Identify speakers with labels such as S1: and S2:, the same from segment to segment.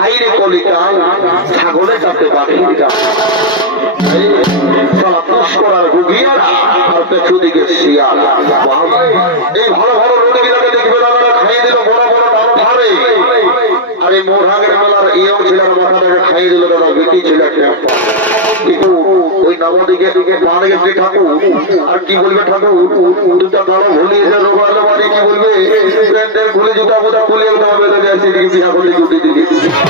S1: হাইরে কলিকাল ছাগলে চাপতে পাখির পুষ্করার আর। বড় বড় ঠাকুর। আর কি বলবে ঠাকুর? দুটা তারা ভুলিয়ে যে কি বলবে? প্যান্টের জুতা ফুটা খুলে বিয়া করলে জুটি দাদা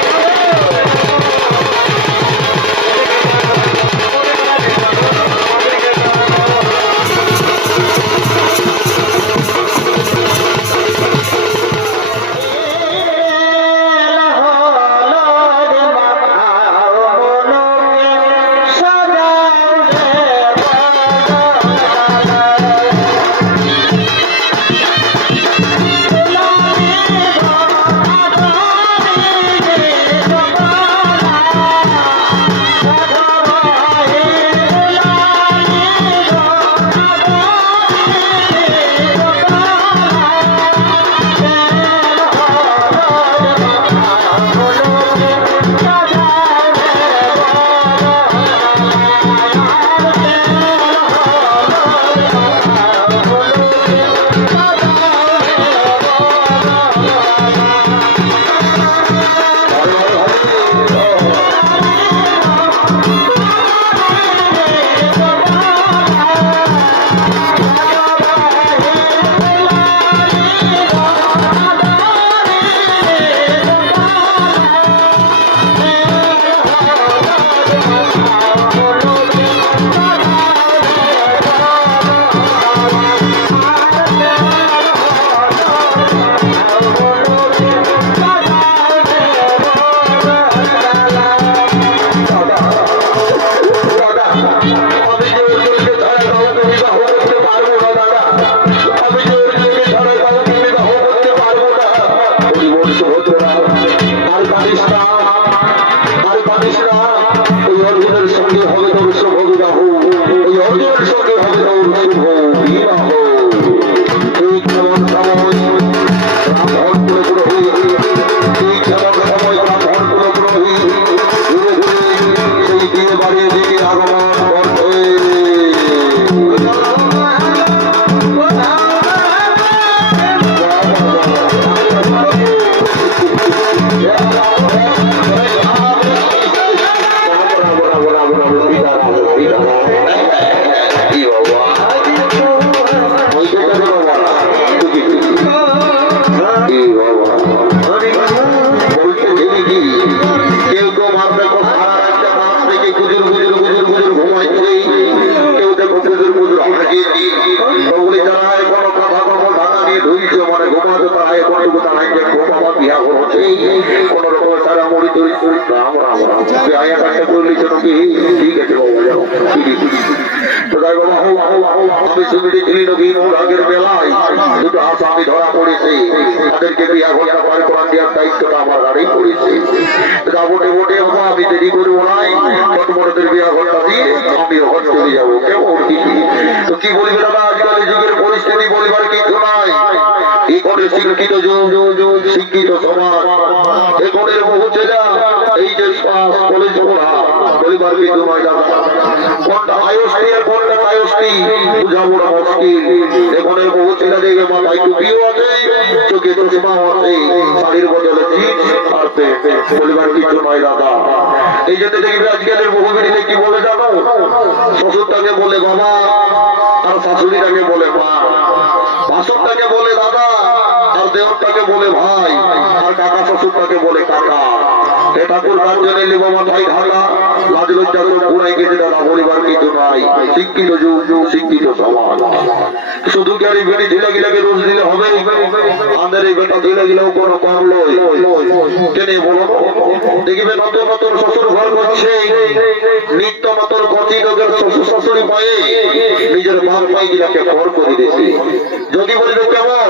S1: আমি শুনেছিলি নবী আগের বেলায় দুটো আসামি ধরা পড়েছে। তাদেরকে বিয়া ঘণ্টা পার করার দেওয়ার দায়িত্বটা আমার গাড়ি পড়েছে। মোটে মোটে বাবা, আমি দেরি করব নাই। ছোট মোটদের বিয়া ঘণ্টা দিয়ে আমি ওখানে চলে যাব। কেমন কি তো কি বলবে দাদা? আজকাল যুগের পরিস্থিতি বলিবার কিছু নাই। এখানে শিক্ষিত যুগ, শিক্ষিত সমাজ। এখানে বহু ছেলে। শ্বশুরটাকে বলে বাবা, আর শাশুড়িটাকে বলে মা। ভাসুরটাকে বলে দাদা, আর দেওরটাকে বলে ভাই, আর কাকা শ্বশুরটাকে বলে কাকা। এ ঠাকুর কার্যনে লিব মাথায় ঢাকা লাজ লজ্জা তো পুরাই কেটে দাদা পরিবার কিছু নাই। শিক্ষিত যুগ, শিক্ষিত সমাজ। শুধু কি আর এই ছেলে গিলাকে রোজ দিলে হবে? আমাদের এই ছেলে গিলেও কোনো কম লয় কেনে বলো দেখবে নতুন নতুন শ্বশুর ঘর করছে? নিত্য নতুন কচি লোকের শ্বশুর শাশুড়ি পায়ে নিজের বাপ পাই গিলাকে ঘর করে দিয়েছে যদি বলবে কেমন?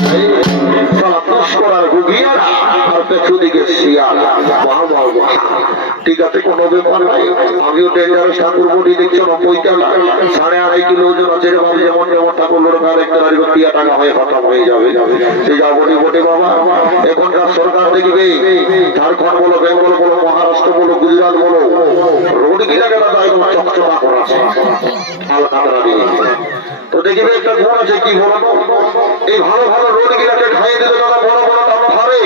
S1: আছে আছে এখনকার সরকার দেখবে, ঝাড়খণ্ড বলো, বেঙ্গল বলো, মহারাষ্ট্র বলো, গুজরাট বলো, রোড গিরা গেলা তো একদম চকচকা করাছে আলকাতরা দিয়ে। তো দেখবে একটা গুণ আছে, কি বলো? এই ভালো ভালো রোড গিলাকে খাইয়ে দিলে দাদা বড় বড় দাম ধারে।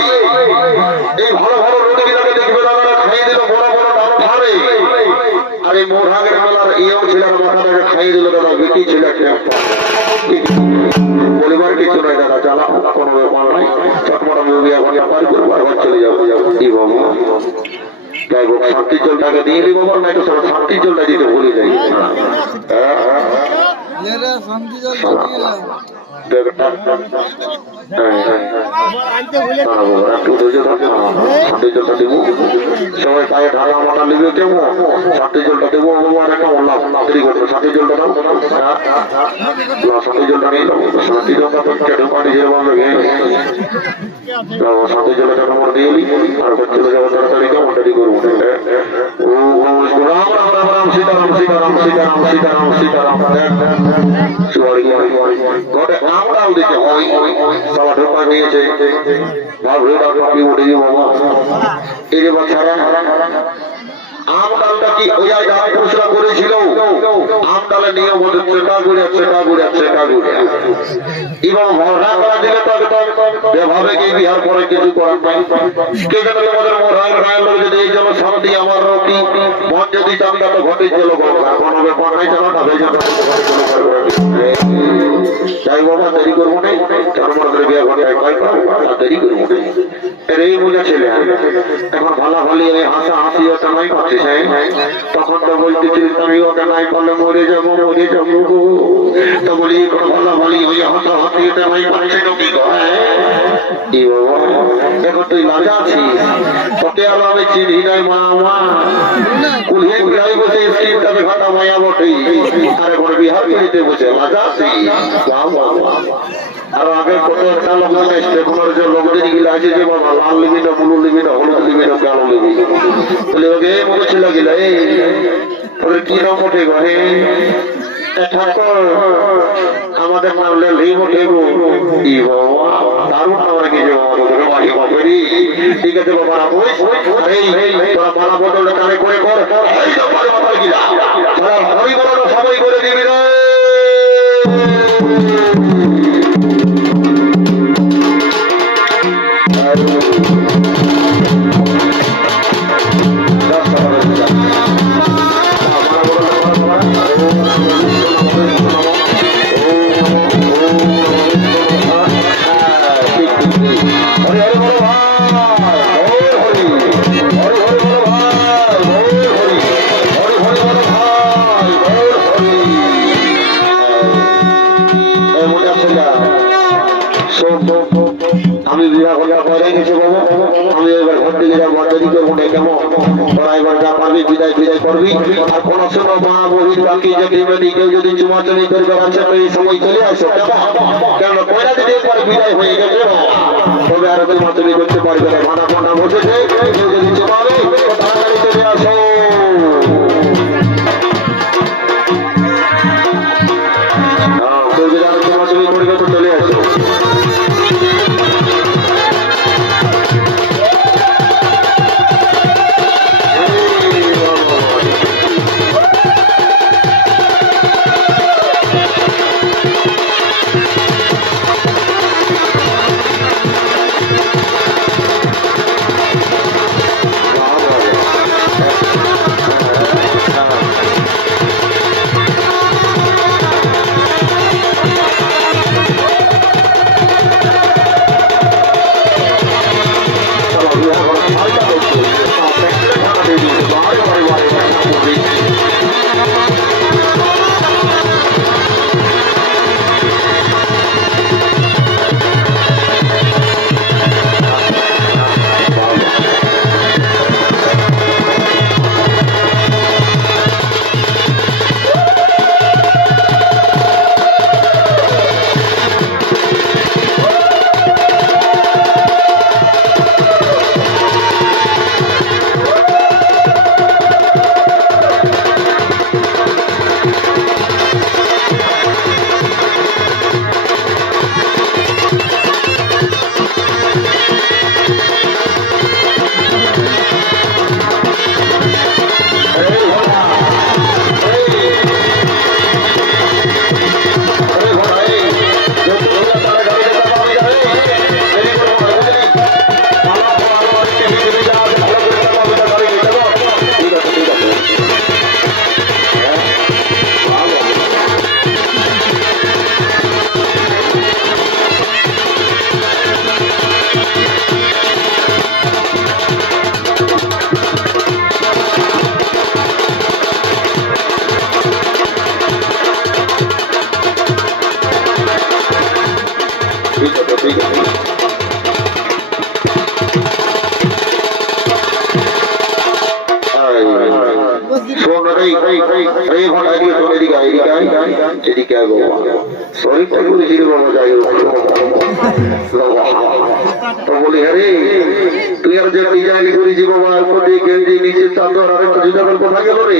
S1: এই ভালো ভালো রোড গিলাকে দেখবে দাদা খাইয়ে দিলে বড় বড় দাম ধারে। আর এই মোরহাগের মেলার ইয়েও ছেলের মাথাটাকে খাইয়ে দিল দাদা বেটি ছেলে একটা। পরিবার কিছু নয় দাদা চালা কোনো ব্যাপার নাই চটমটা মুভি এখন পার করব আর ঘর চলে যাব। এই বাবু। যাই হোক শান্তির জলটাকে দিয়ে দিই বাবা নাই তো সব শান্তির জলটা দিতে ভুলে যাই। হ্যাঁ। সবাই পায়ে ঢাকা মাথা লিবে কেমন সাথে জলটা আর একটা বললাম দেরি করব সাথে জলটা নিয়ে যাব সাথে জলটা তো কেটে পানি যে বলবে দিয়ে আর চলে যাব তাড়াতাড়ি কেমন করব ও রাম রাম রাম সীতারাম সীতারাম সীতারাম সীতারাম সীতারাম এই যে বাচ্চারা আম ডালটা কি করেছিল? আম ডালের নিয়ম হচ্ছে চেটা গুড়িয়া চেটা গুড়িয়া চেটা এবং মরহা কি বিহার করে কিছু করার যদি এই জন্য শান্তি আমার মন যদি চান্দা তো ঘটে গঙ্গা কোনো ব্যাপার নাই না বাবা, দেরি করব না। কেন আমাদের বিয়ে ঘন্টায় কয় আর দেরি করব। না এর এই মজা এখন ভালো ভালো এই হাসা হাসি ওটা নাই পাচ্ছিস হ্যাঁ তখন তো বলতেছিস আমি ওটা নাই করলে মরে যাব মরে যাব তো বলি, এখন ভালো ভালো ওই হাসা হাসি ওটা নাই পাচ্ছে না কি এখন তুই লাজা আছিস? তোকে আর আমি চিনি নাই, মা মা। কুলিয়ে বিহাই বসে স্কিমটাতে ঘাটা মায়া বটে। আর এখন বিহার বসে লাজা আছিস? আর আগে কত একটা লোক মানে স্টেশনের যে লোকদের গিলা আছে, যে বাবা লাল লিবি না ব্লু লিবি না হলুদ লিবি না কালো লিবি বলে, ওকে মনে ছিল গিলা, এই। তোর কি নাম ওঠে ঠাকুর, আমাদের লেলি ওঠে গো। ই বাবা দারুণ আমরা কি তোদের ঠিক আছে, বাবা তোরা মালা বদলটা কানে করে কর সবাই করে দিবি রে। আমি করবি? আর কোন সময় মা বহির বাকি যদি বেদি কেউ যদি জুমা চলে করবে আচ্ছা এই সময় চলে আসো, কেন? কয়লা দিদি একবার বিদায় হয়ে গেছে তবে আর চুমাচুমি করতে পারবে না। ভাড়া ফোনা বসেছে। কেউ যদি চুমাবে শরীরটা করেছি বাবা। যাই তো বলি আরে তুই আর যে ডিজাইন করেছি বাবা উপর দিয়ে গেঞ্জি নিচে চাদর আর একটা জুতা পরে কোথায় গেল রে?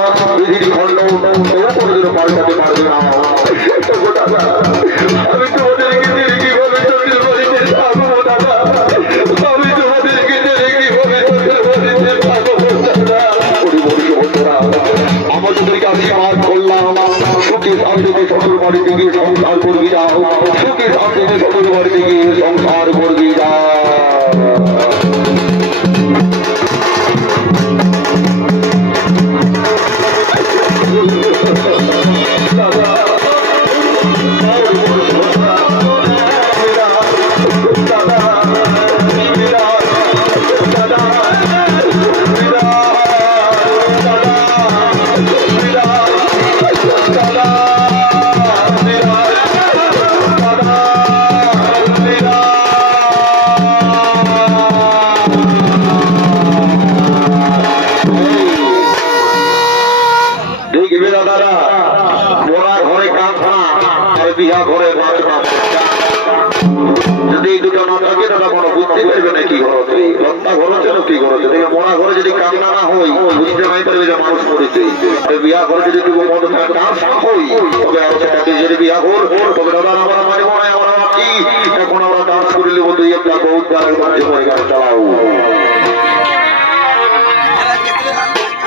S1: কোনোদিনও পারবে ছেড়ে কীভাবে চোখের বাড়িতে থাকব, দাদা। আমি সংসার করবি, যাও। সুখে শান্তিতে শ্বশুর বাড়িতে গিয়ে সংসার করবি, যাও। বড় বুঝতে না কি ঘরতে লত্তা ঘর আছে কি ঘরতে দেখবে মোরা ঘরে যদি কান্না না হই বুঝতে নাই পারবে যে মানুষ করেছে আর ঘরে যদি তুমি মদ ডান্স না হই। তবে আর সেটাকে যদি বিহা ঘর তবে দাদা আমরা আমরা কি এখন আমরা ডান্স করে নেব একটা বহুত বার একদম জীবনে গান চালাও।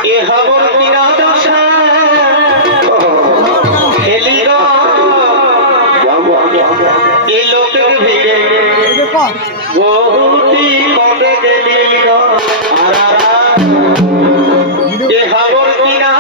S2: এ হবর কিনা দশা হেলি এ লোকের ভিড়ে বহুতি কবে গেলি। এ হবর কিনা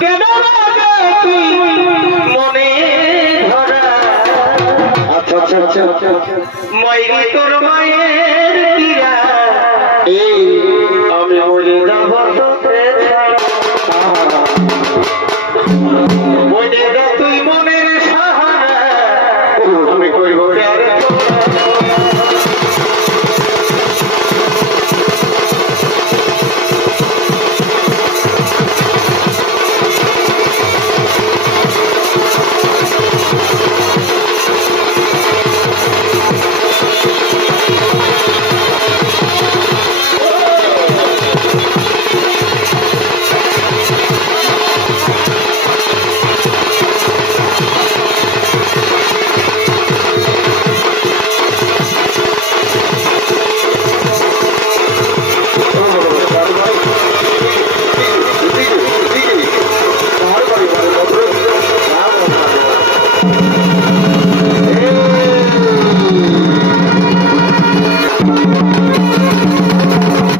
S2: কেন মনে ধরা
S1: আচ্ছা, আচ্ছা, আচ্ছা,
S2: ময়ূরী তোর মায়ের এই আমি বলি